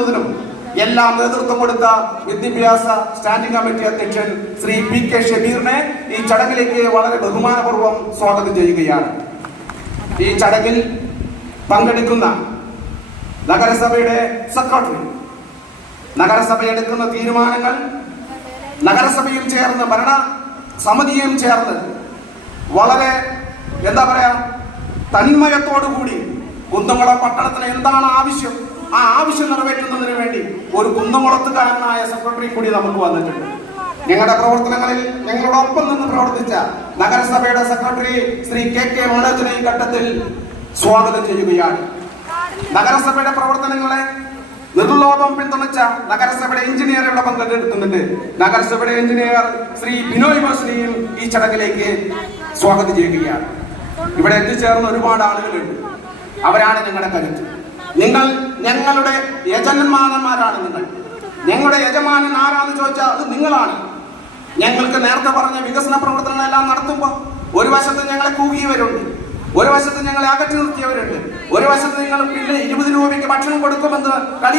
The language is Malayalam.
നടത്തുന്നതിനും എല്ലാം നേതൃത്വം കൊടുത്ത വിദ്യാഭ്യാസ സ്റ്റാൻഡിംഗ് കമ്മിറ്റി അധ്യക്ഷൻ ശ്രീ പി കെ ഷബീറിനെ ഈ ചടങ്ങിലേക്ക് വളരെ ബഹുമാനപൂർവം സ്വാഗതം ചെയ്യുകയാണ്. ഈ ചടങ്ങിൽ പങ്കെടുക്കുന്ന നഗരസഭയുടെ സെക്രട്ടറി നഗരസഭ എടുക്കുന്ന തീരുമാനങ്ങൾ നഗരസഭയും ചേർന്ന് ഭരണ സമിതിയും ചേർന്ന് വളരെ എന്താ പറയാ തന്മയത്തോടുകൂടി കുന്നംകുളം പട്ടണത്തിന് എന്താണ് ആവശ്യം? ആ ആവശ്യം നിറവേറ്റുന്നതിന് വേണ്ടി ഒരു കുന്നമുളത്തുകാരനായ സെക്രട്ടറി കൂടി നമുക്ക് വന്നിട്ടുണ്ട്. ഞങ്ങളുടെ പ്രവർത്തനങ്ങളിൽ ഞങ്ങളോടൊപ്പം നിന്ന് പ്രവർത്തിച്ച നഗരസഭയുടെ സെക്രട്ടറി ശ്രീ കെ കെ മനോജിനെ ഘട്ടത്തിൽ സ്വാഗതം ചെയ്യുകയാണ്. നഗരസഭയുടെ പ്രവർത്തനങ്ങളെ നിർലോഭം പിന്തുണച്ച നഗരസഭയുടെ എഞ്ചിനീയർ ഇവിടെ പങ്കെടുക്കുന്നുണ്ട്. നഗരസഭയുടെ എഞ്ചിനീയർ ശ്രീ ബിനോയ് ബസ്രിയും ഈ ചടങ്ങിലേക്ക് സ്വാഗതം ചെയ്യുകയാണ്. ഇവിടെ എത്തിച്ചേർന്ന ഒരുപാട് ആളുകളുണ്ട്. അവരാണ് ഞങ്ങളുടെ കരുത്ത്. നിങ്ങൾ ഞങ്ങളുടെ യജമാനന്മാരാണ് നിങ്ങൾ. ഞങ്ങളുടെ യജമാനൻ ആരാന്ന് ചോദിച്ചാൽ അത് നിങ്ങളാണ്. ഞങ്ങൾക്ക് നേരത്തെ പറഞ്ഞ വികസന പ്രവർത്തനങ്ങളെല്ലാം നടത്തുമ്പോൾ ഒരു വശത്ത് ഞങ്ങളെ കൂകിയവരുണ്ട് ഒരു വശത്ത് ഞങ്ങളെ അകറ്റി നിർത്തിയവരുണ്ട് ഒരു വശത്ത് നിങ്ങൾ പിന്നെ ഇരുപത് രൂപയ്ക്ക് ഭക്ഷണം കൊടുക്കുമെന്ന് കളി